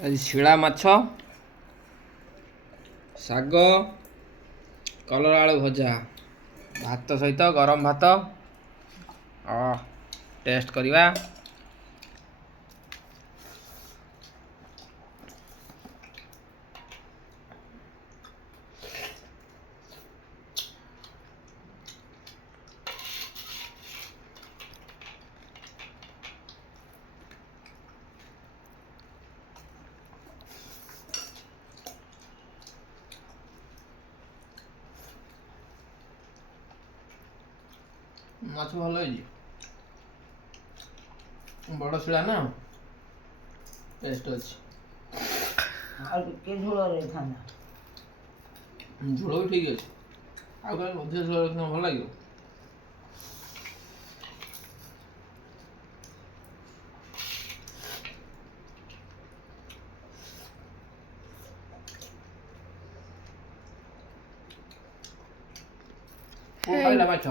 ଆଜି ଶିଳା ମାଛ, ଶାଗ, କଲରା ଆଳୁ ଭଜା, ଭାତ ସହିତ ଗରମ ଭାତ। ଟେଷ୍ଟ କରିବା। ମାଛ ଭଲ ହେଇଛି, ବଡ଼ ଶିଳା ନା, ଟେଷ୍ଟ ଅଛି। ଆଉ ଟିକେ ଝୋଳ ରହିଥାନ୍ତା। ଝୋଳ ବି ଠିକ୍ ଅଛି, ଆଉ କାଳେ ଅଧିକ ଝୋଳ ରଖିଲେ ଭଲ ଲାଗିବ। କୋଉ ଖାଇଲା ମାଛ?